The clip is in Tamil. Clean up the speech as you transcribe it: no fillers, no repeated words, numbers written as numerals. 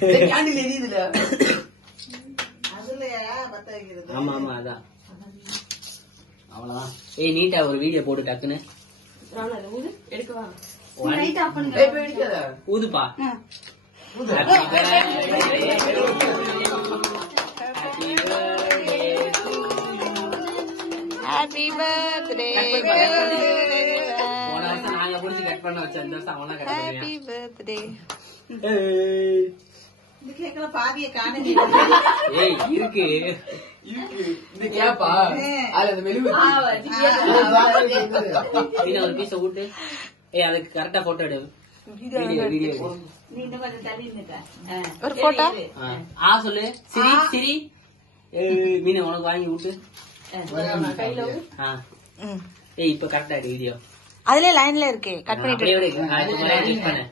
கேண்டில் எரியுதுல. ஆமா ஆமா அதான். அவ்வளவுதான். ஏய் நீட்டா ஒரு வீடியோ போட்டு டக்குன்னு எடுக்கவா? ஊதுப்பா. Happy birthday. போன வருஷம் நாங்க புடிச்சு கட் பண்ண வச்சோம். இந்த வருஷம் அவனா கட் பண்ணுவான். Happy birthday. பாதிய காணுங்க. ஏய் இருக்கு. இந்த கேப்பா அது அந்த மெழுகு ஒரு பீஸ விட்டு. ஏய் அதுக்கு கரெக்டா போட்டோ எடு. வீடியோ ஒரு போட்டோ. சொல்லு. சிரி சிரி. மீனை உனக்கு வாங்கி விட்டு. ஏய் இப்ப கரெக்டா எடு வீடியோ. அதுல லைன்ல இருக்கு. கட் பண்ணிட்டு பண்ணு.